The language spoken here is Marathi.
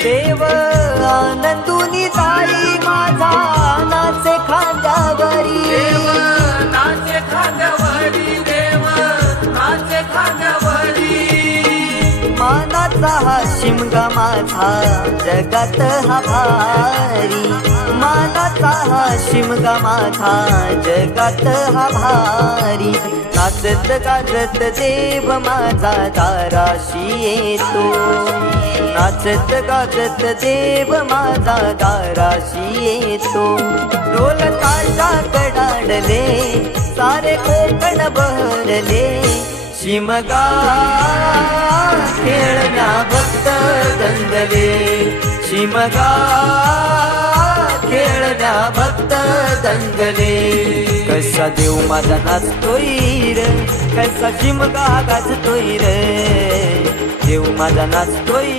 देव आनंदुनी ताई माझा नाचे खांद्यावरी, देव नाचे खांद्यावरी, देव नाचे खांद्यावरी. मानाचा हा शिमगा माझा जगात हा भारी, मानाचा हा शिमगा माझा जगात हा भारी. नाचत गाजत देव माझा दाराशी येतो, नाचत गाजत देव माझा दाराशी येतो. ढोल ताशा कडाडले सारे कोकण बहरले, शिमगा खेळण्या भक्त दंगले, शिमगा खेळण्या भक्त दंगले. कसा देव माझा नाचतोय रे, कसा शिमगा गाजतोय रे, देव माझा नाचतोय